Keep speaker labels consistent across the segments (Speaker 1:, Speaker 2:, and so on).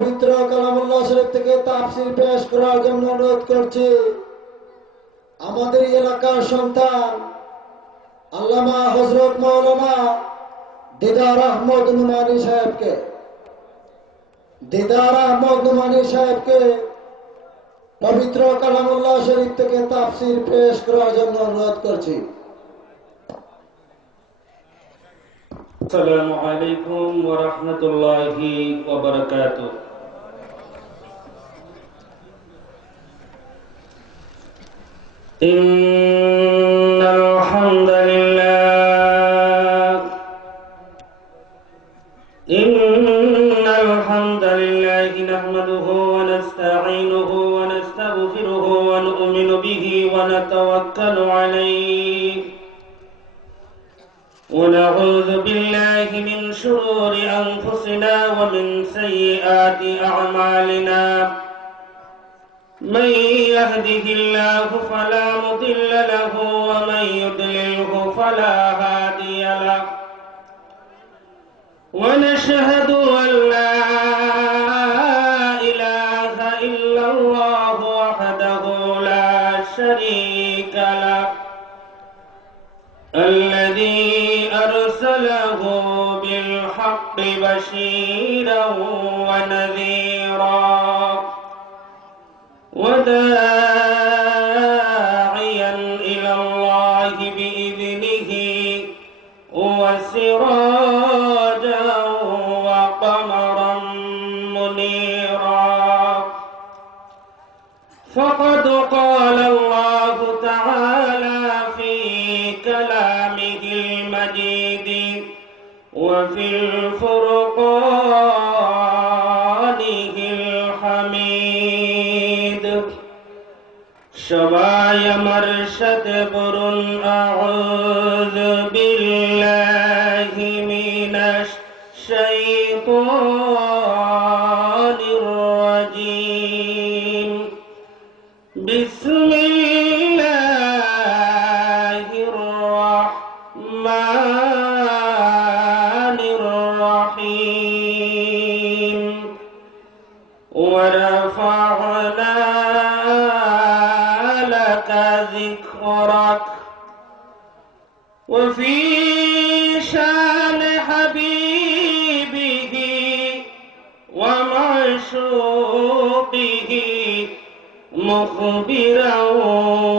Speaker 1: পবিত্র কালামুল্লাহ শরীফ থেকে তাফসির পেশ করার জন্য অনুরোধ করছি আমাদের এই এলাকার সন্তান আল্লামা হজরত মৌলানা দিদার আহমদ নুমানি সাহেবকে দিদার আহমদ নুমানি সাহেবকে পবিত্র কালামুল্লাহ শরীফ থেকে তাফসির পেশ করার জন্য অনুরোধ করছি
Speaker 2: السلام عليكم ورحمة الله وبركاته إن يضلله فلا هادي له. ونشهد أن لا إله إلا الله وحده لا شريك له. الذي أرسله بالحق بشيرا ونذيرا. وداعيا قال الله تعالى في كلامه المجيد وفي الفرقانه الحميد সবাই আমার সাথে বলুন আউয বিল্লাহি মিনাশ শাইতানির রাজীম بسم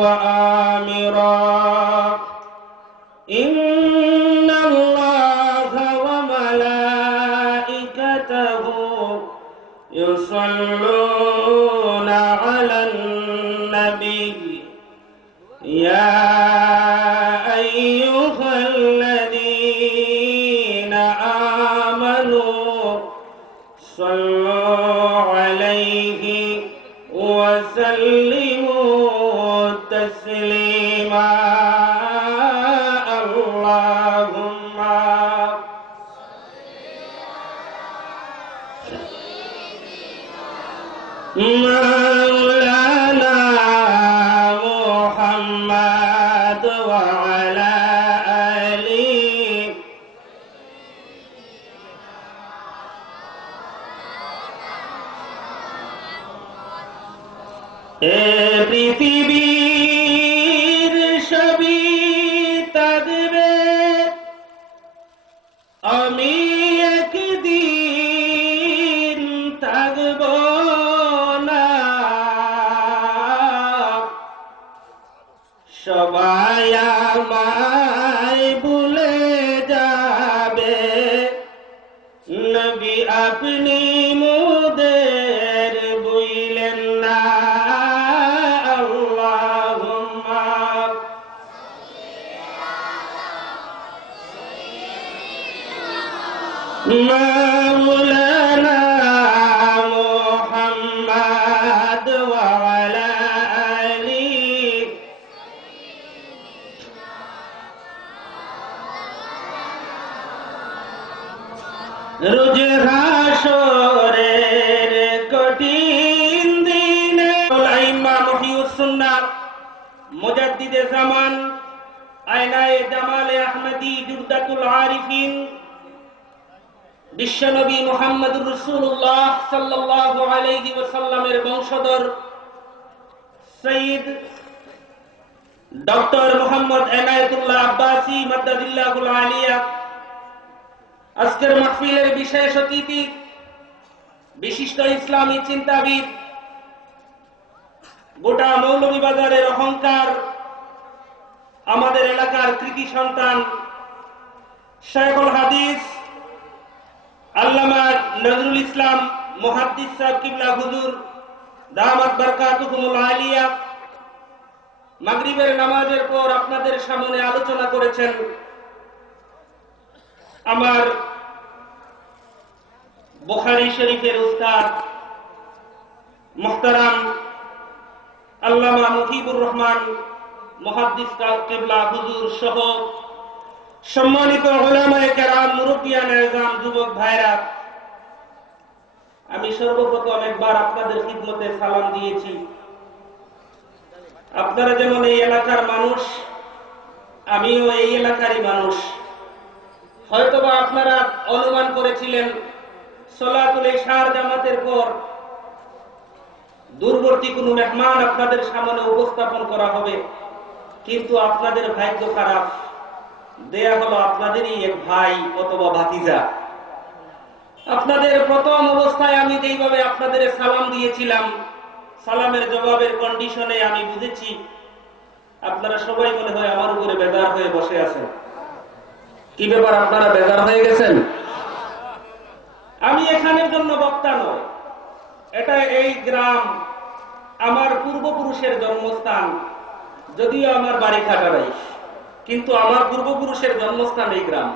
Speaker 2: وآمرا. اللهم مولانا জামান, আয়নায়ে জামালে আহমদি জুরদাতুল আরিফিন, বিশ্বনবী মোহাম্মদুর রসুল্লাহ সাল্লাল্লাহু আলাইহি ওয়াসাল্লামের বংশধর সঈদ ডক্টর মোহাম্মদ এনায়েতুল্লাহ আব্বাসী মাদ্দাদিল্লাহুল আলিয়া। আজকের মাহফিলের বিশেষ অতিথি, বিশিষ্ট ইসলামী চিন্তাবিদ, গোটা মৌলভীবাজারের অহংকার আমাদের এলাকার কৃতি সন্তান শেখুল হাদিস, আল্লামা নজরুল ইসলাম মুহাদ্দিস সাহেব কিবলা হুজুর, দামাত বারকাতুকুমুল আলিয়া। মাগরিবের নামাজের পর আপনাদের সামনে আলোচনা করেছেন আমার বুখারী শরীফের উস্তাদ মুহতারাম আল্লামা মুহিবুর রহমান সম্মানিত যুবক ভাইরা, আমি সর্বপ্রথম একবার আপনাদের খিদমতে সালাম দিয়েছি। আপনারা যেমন এই এলাকার মানুষ, আমিও এই এলাকারই মানুষ। হয়তোবা আপনারা অনুমান করেছিলেন, সোলাতুল সার জামাতের পর দূরবর্তী কোনো মেহমান আপনাদের সামনে উপস্থাপন করা হবে। কিন্তু আপনাদের ভাগ্য খারাপ। দেয়া হলো আপনাদেরই এক ভাই অথবা ভাতিজা। আপনাদের প্রথম অবস্থায় আমি যেইভাবে আপনাদের সালাম দিয়েছিলাম, সালামের জবাবের কন্ডিশনে আমি বুঝেছি। আপনারা সবাই মনে হয় আমার উপরে বেদার হয়ে বসে আছেন। কি ব্যাপার, আপনারা বেদার হয়ে গেছেন? আমি এখানের জন্য বক্তা নয়। এটা এই গ্রাম, আমার পূর্বপুরুষের জন্মস্থান। যদিও আমার বাড়ি খাটারাই কিন্তু আমার পূর্বপুরুষের জন্মস্থান এই গ্রাম।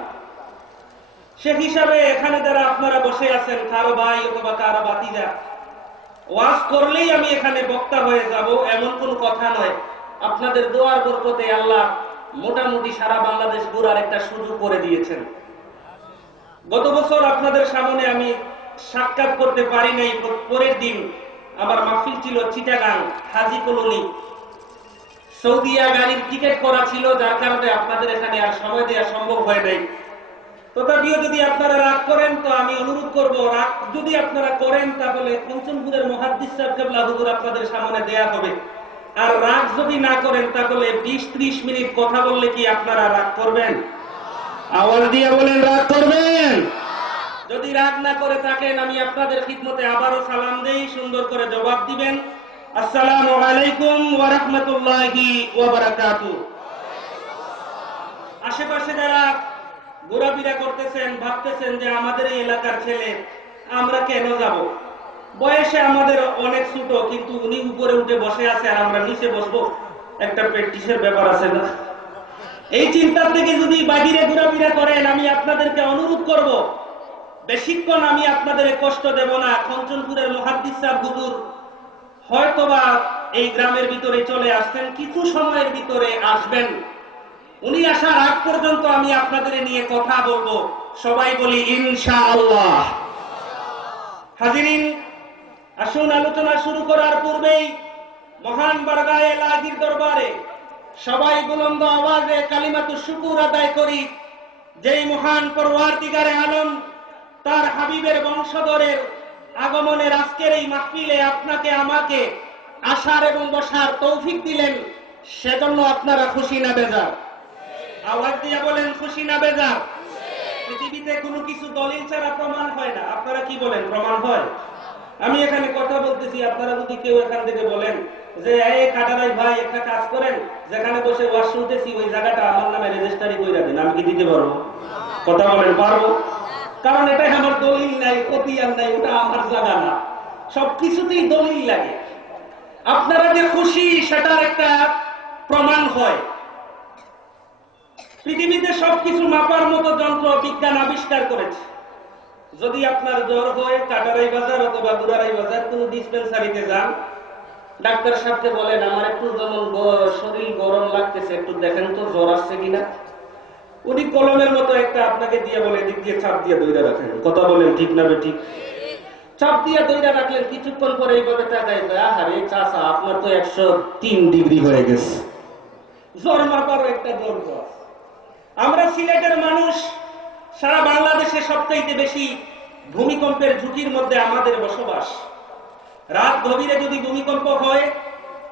Speaker 2: সে হিসাবে এখানে যারা আপনারা বসে আছেন, কারও ভাই অথবা কারও বাতিজা ওয়াজ করলেই আমি এখানে বক্তা হয়ে যাব, এমন কোন কথা নয়। আপনাদের দোয়ার বরকতে আল্লাহ মোটামুটি সারা বাংলাদেশ ঘুরার একটা সুযোগ করে দিয়েছেন। গত বছর আপনাদের সামনে আমি সাক্ষাৎ করতে পারি নাই, পরের দিন আমার মাহফিল ছিল চিটাগাং, হাজি কলোনি। সৌদিয়া গাড়ির টিকিট করা ছিল যার কারণে আপনাদের এখানে আর সময় দেওয়া সম্ভব হয় নাই। তথাপিও যদি আপনারা রাগ করেন তো আমি অনুরোধ করব রাগ যদি আপনারা করেন তাহলে পঞ্চমপুরের মহাদ্দিস হুজুর আপনাদের সামনে দেয়া হবে। আর রাগ যদি না করেন তাহলে বিশ ত্রিশ মিনিট কথা বললে কি আপনারা রাগ করবেন? আওয়াজ দিয়ে বলেন রাগ করবেন। যদি রাগ না করে থাকেন আমি আপনাদের খিদমতে আবারও সালাম দেই সুন্দর করে জবাব দিবেন। আসসালামু আলাইকুম ওয়া রাহমাতুল্লাহি ওয়া বারাকাতুহু। আশেপাশে যারা ঘোরাফেরা করতেছেন, ভাবতেছেন যে আমাদের এই এলাকার ছেলে, আমরা কেন যাব? বয়সে আমাদের অনেক ছোট, কিন্তু উনি উপরে উঠে বসে আছে আর আমরা নিচে বসবো। একটা প্র্যাকটিসের ব্যাপার আছে না? এই চিন্তা থেকে যদি বাহিরে ঘোরাফেরা করেন, আমি আপনাদেরকে অনুরোধ করব, বেশিক্ষণ আমি আপনাদের কষ্ট দেব না। খঞ্চনপুরের মহাদ্দিস সাহেব হুজুর হয়তোবা এই গ্রামের ভিতরে চলে আসছেন, কিছু সময়ের ভিতরে আসবেন। উনি আসার আগ পর্যন্ত আমি আপনাদের নিয়ে কথা বলব। সবাই বলি ইনশা আল্লাহ হাজিরিন, আসুন, আলোচনা শুরু করার পূর্বেই মহান বারগায়ে দরবারে সবাই বুলন্দ আওয়াজে কালিমাতু শুকুর আদায় করি। যেই মহান পরওয়ার দিগারে আলম, তার হাবিবের বংশধরের আগমনের আজকের এই মাহফিলে আপনাকে, আমাকে আসার এবং বসার তৌফিক দিলেন, সেজন্য আপনারা খুশি না বেজার। আওয়াজ দিয়ে বলেন, খুশি না বেজার? পৃথিবীতে কোনো কিছু দলিল ছাড়া প্রমাণ হয় না। আপনারা কি বলেন, প্রমাণ হয়? আমি এখানে কথা বলতেছি, আপনারা যদি কেউ এখান থেকে বলেন যে এই কাটারাই ভাই, একটা কাজ করেন, যেখানে বসে ওয়াজ শুনতেছি, ওই জায়গাটা আমার নামে রেজিস্টারি করে দিন, আমি কি দিতে পারব? কথা বলেন, পারব? কারণ এটাই আমার দলিল নাই, খতিয়ান নাই, ওটা আমার জায়গা না। সবকিছুতেই দলিল লাগে। আপনারা যে খুশি, সেটার একটা প্রমাণ হয়। পৃথিবীতে সবকিছু মাপার মতো যন্ত্র বিজ্ঞান আবিষ্কার করেছে। যদি আপনার জ্বর হয়, কাটারাই বাজার অথবা দুরারাই বাজার, কোন ডিসপেন্সারিতে যান, ডাক্তার সাহেবকে বলেন, আমার একটু যেমন শরীর গরম লাগতেছে, একটু দেখেন তো জ্বর আসছে কিনা? উনি কলমের মতো একটা আপনাকে দিয়ে বলে, এদিক দিয়ে চাপ দিয়ে দইরা রাখেন। কথা বলেন ঠিক না ঠিক? চাপ দিয়ে দইরা রাখলেন, কিছুক্ষণ পরে এইভাবে তাকাই যায়, আহারে চাষা আপনার তো একশো তিন ডিগ্রি হয়ে গেছে। জ্বর মাপারও একটা যন্ত্র আমরা সিলেটের মানুষ, সারা বাংলাদেশে সবচাইতে বেশি ভূমিকম্পের ঝুঁকির মধ্যে আমাদের বসবাস। রাত গভীরে যদি ভূমিকম্প হয়,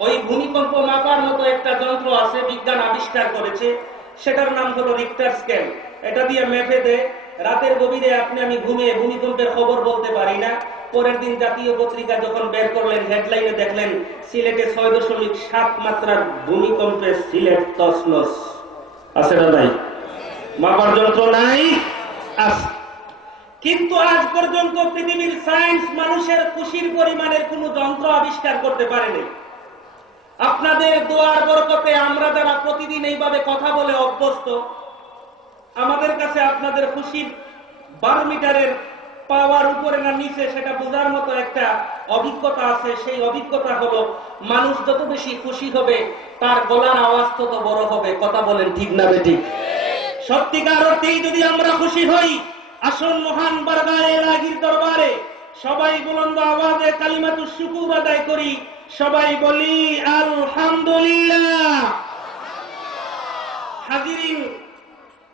Speaker 2: ওই ভূমিকম্প মাপার মতো একটা যন্ত্র আছে, বিজ্ঞান আবিষ্কার করেছে। সেটার নাম হলো রিক্টার স্কেল এটা দিয়ে মেপে দেয় রাতের গভীরে আপনি আমি ঘুমিয়ে ভূমিকম্পের খবর বলতে পারি না। পরের দিন জাতীয় পত্রিকা যখন বের করলেন হেডলাইনে দেখলেন, সিলেটে ছয় দশমিক সাত মাত্রার ভূমিকম্পে সিলেট তসনস আছে না মাপার যন্ত্র নাই? আছে কিন্তু আজ পর্যন্ত পৃথিবীর সায়েন্স মানুষের খুশির পরিমাণের কোন যন্ত্র আবিষ্কার করতে পারেনি। আপনাদের দোয়ার বরকতে আমরা যারা প্রতিদিন এইভাবে কথা বলে অভ্যস্ত, আমাদের কাছে আপনাদের খুশির বারো মিটারের পাওয়ার উপরে না নিচে সেটা বোঝার মতো একটা অভিজ্ঞতা আছে। সেই অভিজ্ঞতা হলো, মানুষ যত বেশি খুশি হবে, তার গলার আওয়াজ তত বড় হবে। কথা বলেন ঠিক না বেঠিক সত্যিকার অর্থেই যদি আমরা খুশি হই, আসল মহান বারবারে লাগির দরবারে সবাই বুলন্দ আওয়াজে কালিমাতু শুকুর আদায় করি। সবাই বলি আলহামদুলিল্লাহ।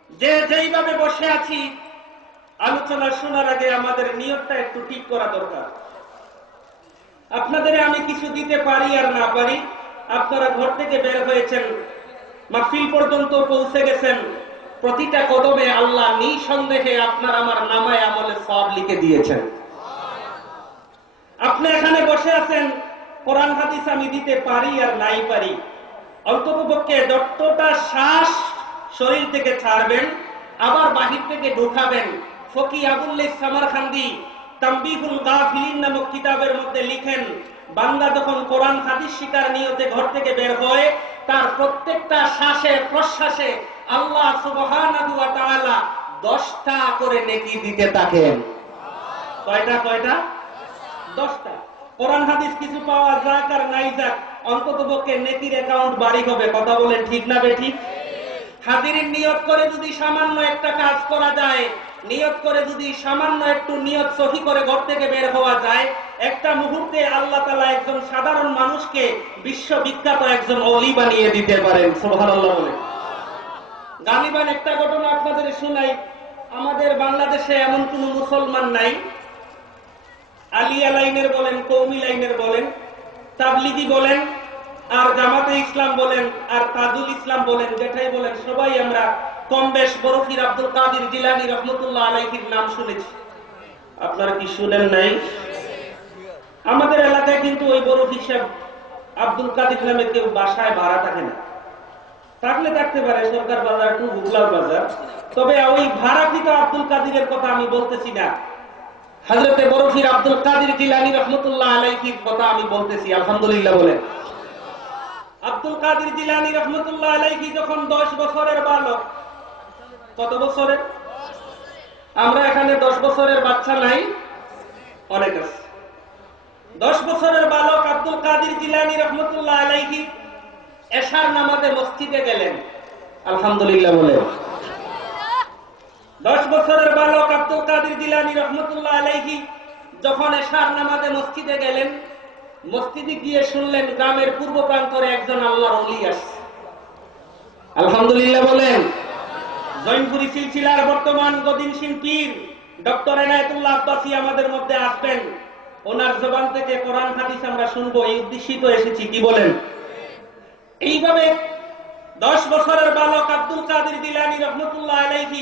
Speaker 2: যে যেইভাবে বসে আছি, আলোচনা শোনার আগে আমাদের নিয়তটা একটু ঠিক করা দরকার। আপনাদের আমি কিছু দিতে পারি আর না পারি, আপনারা ঘর থেকে বের হয়েছেন, মাহফিল পর্যন্ত পৌঁছে গেছেন, প্রতিটা কদমে আল্লাহ নিঃসন্দেহে আপনার আমার নামায় আমলে সব লিখে দিয়েছেন। আপনি এখানে বসে আছেন কোরআন হাদিস আমি দিতে পারি আর নাই পারি। অন্তত পক্ষে যতটা শ্বাস শরীর থেকে ছাড়বেন, আবার বাহির থেকে ঢুকাবেন। ফকি আবুল্লাহ সামারখান্দি তাম্বিহুল গাফিলিন নামক কিতাবের মধ্যে লিখেন যখন কোরআন হাদিস শিকার নিয়তে ঘর থেকে বের হয়, তার প্রত্যেকটা শ্বাসে, প্রশ্বাসে আল্লাহ সুবহানাহু ওয়া তাআলা দশটা করে নেকি দিতে থাকেন। কয়টা কয়টা? দশটা। কোরআন হাদিস কিছু পাওয়া যাক আর নাই যাক, অন্তত পক্ষে নেকির অ্যাকাউন্ট বাড়ি হবে। কথা বলেন ঠিক না বে ঠিক? হাজিরির নিয়ত করে যদি সামান্য একটা কাজ করা যায়, নিয়ত করে যদি সামান্য একটু নিয়ত সহি করে ঘর থেকে বের হওয়া যায়, একটা মুহূর্তে আল্লাহ তালা একজন সাধারণ মানুষকে বিশ্ববিখ্যাত একজন অলি বানিয়ে দিতে পারেন সোহান বলে। গালিবান একটা ঘটনা আপনাদের শোনাই। আমাদের বাংলাদেশে এমন কোন মুসলমান নাই আলিয়া লাইনের বলেন, কৌমি লাইনের বলেন, তাবলিগি বলেন, আর জামাতে ইসলাম বলেন, আর তাজুল ইসলাম বলেন, যেটাই বলেন, সবাই আমরা কম বেশ বরফির আব্দুল কাদির জিলানি রহমতুল্লাহ আলাইহির নাম শুনেছি। আপনারা কি শুনেন নাই? আমাদের এলাকায় কিন্তু ওই বরফ হিসাব আব্দুল কাদির নামে কেউ বাসায় ভাড়া থাকে না। থাকলে থাকতে পারে, সরকার বাজার টু হুগলার বাজার। তবে ওই ভাড়াকৃত আব্দুল কাদিরের কথা আমি বলতেছি না। হজরতে বরফির আব্দুল কাদির জিলানি রহমতুল্লাহ আলাইহির কথা আমি বলতেছি, আলহামদুলিল্লাহ বলে আব্দুল কাদির জিলানি রহমতুল্লাহ আলাইহি যখন দশ বছরের বালক, কত বছরের? আমরা এখানে দশ বছরের বাচ্চা নাই, অনেক আছে। দশ বছরের বালক আব্দুল কাদির জিলানি রহমতুল্লাহ আলাইহি এশার নামাজে মসজিদে গেলেন, আলহামদুলিল্লাহ বলে দশ বছরের বালক আব্দুল কাদির জিলানি রহমতুল্লাহ আলাইহি যখন এশার নামাজে মসজিদে গেলেন, মসজিদে গিয়ে শুনলেন গ্রামের পূর্ব প্রান্তরে একজন আল্লাহর অলি আসছে। আলহামদুলিল্লাহ বলেন, জৈনপুরি সিলসিলার বর্তমান গদিন সিং পীর ডক্টর এনায়তুল্লাহ আব্বাসী আমাদের মধ্যে আসবেন। ওনার জবান থেকে কোরআন হাদিস আমরা শুনব, এই উদ্দেশ্যিত এসেছি, কি বলেন? এইভাবে দশ বছরের বালক আব্দুল কাদির দিলানি রহমতুল্লাহ আলাইহি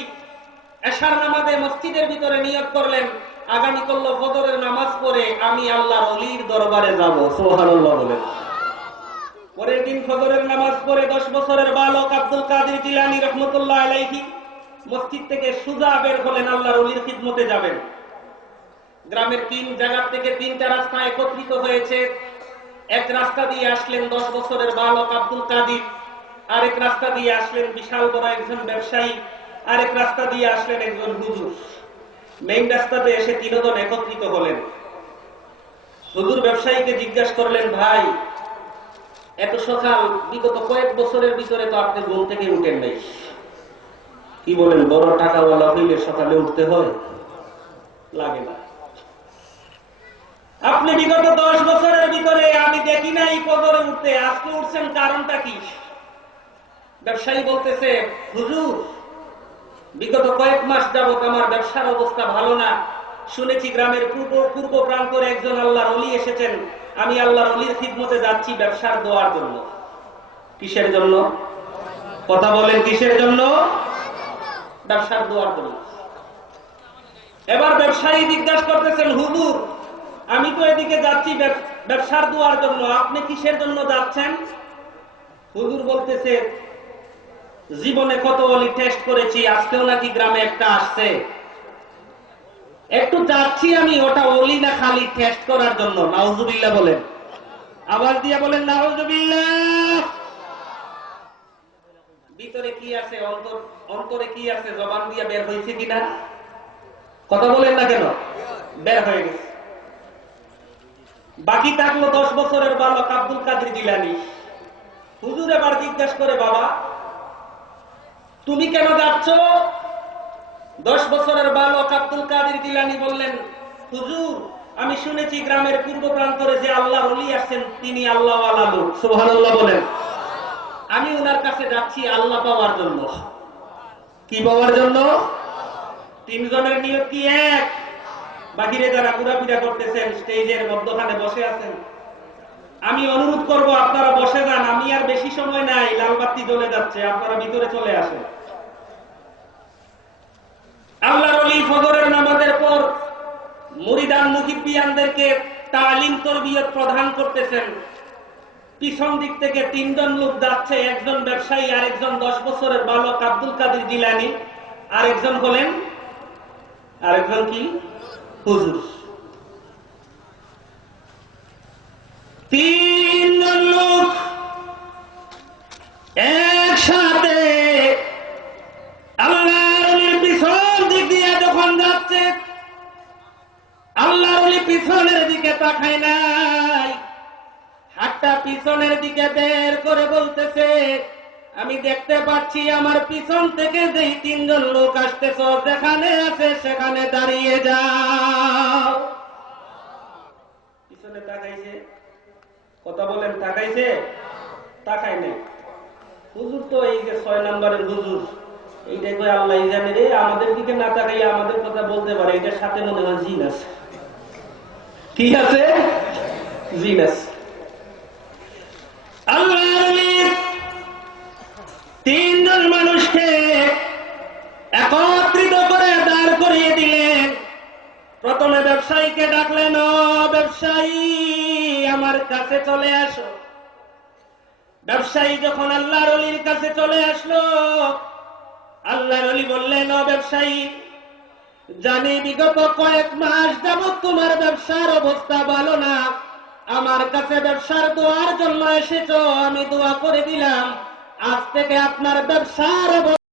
Speaker 2: এশার নামাজে মসজিদের ভিতরে নিয়োগ করলেন, আগামী কল্ল ফজরের নামাজ পড়ে আমি আল্লাহর অলির দরবারে যাব সোহানুল্লাহ বলেন। পরের দিন ফজরের নামাজ পড়ে দশ বছরের বালক আব্দুল কাদির জিলানি রহমতুল্লাহ আলাইহি মসজিদ থেকে সুজা বের হলেন, আল্লাহর অলির খিদমতে যাবেন। গ্রামের তিন জায়গা থেকে তিনটা রাস্তা একত্রিত হয়েছে। এক রাস্তা দিয়ে আসলেন দশ বছরের বালক আব্দুল কাদির, আরেক রাস্তা দিয়ে আসলেন বিশাল বড় একজন ব্যবসায়ী। আরেক রাস্তা দিয়ে আসলেন একজন হুজুর। মেইন রাস্তাতে এসে তিনজন একত্রিত হলেন। হুজুর ব্যবসায়ীকে জিজ্ঞাসা করলেন, ভাই, এত সকাল, বিগত কয়েক বছরের ভিতরে তো আপনি ঘুম থেকে উঠেন নাই। কি বলেন, বড় টাকাওয়ালা হইলে সকালে উঠতে হয়? লাগে না। আপনি বিগত দশ বছরের ভিতরে, আমি দেখি নাই কবরে উঠতে। আজকে উঠছেন কারণটা কি? ব্যবসায়ী বলতেছে, হুজুর বিগত কয়েক মাস যাবত আমার ব্যবসার অবস্থা ভালো না। শুনেছি গ্রামের পূর্ব পূর্ব প্রান্তরে একজন আল্লাহর অলি এসেছেন। আমি আল্লাহর অলির খিদমতে যাচ্ছি ব্যবসার দোয়ার জন্য। কিসের জন্য? কথা বলেন কিসের জন্য? ব্যবসার দোয়ার জন্য। এবার ব্যবসায়ী জিজ্ঞাসা করতেছেন, হুজুর, আমি তো এদিকে যাচ্ছি ব্যব- ব্যবসার দোয়ার জন্য। আপনি কিসের জন্য যাচ্ছেন? হুজুর বলতেছে জীবনে কত অলি টেস্ট করেছি, আজকেও নাকি গ্রামে একটা আসছে। একটু যাচ্ছি আমি, ওটা অলি না খালি টেস্ট করার জন্য, নাউজুবিল্লাহ বলেন। আওয়াজ দিয়ে বলেন, নাউজুবিল্লাহ। ভিতরে কি আছে, অন্তর, অন্তরে কি আছে, জবান দিয়ে বের হয়েছে কিনা? কথা বলেন না কেন? বের হয়ে গেছে। বাকি থাকল দশ বছরের বালক আব্দুল কাদের জিলানি। হুজুর এবার জিজ্ঞাসা করে, বাবা তুমি কেন যাচ্ছ? দশ বছরের বালক আব্দুল কাদের জিলানি বললেন, হুজুর, আমি শুনেছি গ্রামের পূর্ব প্রান্তরে যে আল্লাহ অলি আসছেন তিনি আল্লাহ লোক। সুহান বলেন। আমি ওনার কাছে যাচ্ছি আল্লাহ পাওয়ার জন্য। কি পাওয়ার জন্য? তিনজনের নিয়ত কি এক? বাহিরে যারা ঘোরাফেরা করতেছেন, স্টেজের মধ্যখানে বসে আছেন আমি অনুরোধ করব, আপনারা বসে যান। আমি আর বেশি সময় নাই। লাল বাতি জ্বলে যাচ্ছে, আপনারা ভিতরে চলে আসেন। আল্লাহর অলি ফজরের নামাজের পর মুরিদান মুহিবিয়ানদেরকে তালিম তরবিয়ত প্রদান করতেছেন। পিছন দিক থেকে তিনজন লোক যাচ্ছে, একজন ব্যবসায়ী, আরেকজন দশ বছরের বালক আব্দুল কাদের জিলানি, আরেকজন বলেন আরেকজন কি? হুজুর। তিনজন লোক একসাথে আল্লাহর পিছন দিক দিয়ে যখন যাচ্ছে আল্লাহর পিছনের দিকে তাকায় নাই। হাতটা পিছনের দিকে বের করে বলতেছে, আমি দেখতে পাচ্ছি আমার পিছন থেকে যেই তিনজন লোক আসতেছ, যেখানে আছে সেখানে দাঁড়িয়ে যাও। পিছনে তাকাইছে। কথা বলেন, তাকাইছে? তাকাই নাই। হুজুর তো এই যে ছয় নম্বরের হুজুর, এইটাই কই আল্লাহ জানে রে, আমাদের দিকে না তাকাইয়া আমাদের কথা বলতে পারে, এটার সাথে মনে হয় জিন আছে। কি আছে? জিন আছে। তিনজন মানুষকে একত্রিত করে দাঁড় করিয়ে দিলেন। প্রথমে ব্যবসায়ীকে ডাকলেন "ও ব্যবসায়ী! আমার কাছে চলে আসো। ব্যবসায়ী যখন আল্লাহর অলির কাছে চলে আসলো, আল্লাহর অলি বললেন, ও ব্যবসায়ী, জানি বিগত কয়েক মাস যাবৎ তোমার ব্যবসার অবস্থা ভালো না। আমার কাছে ব্যবসার দোয়ার জন্য এসেছ, আমি দোয়া করে দিলাম। আজ থেকে আপনার ব্যবসার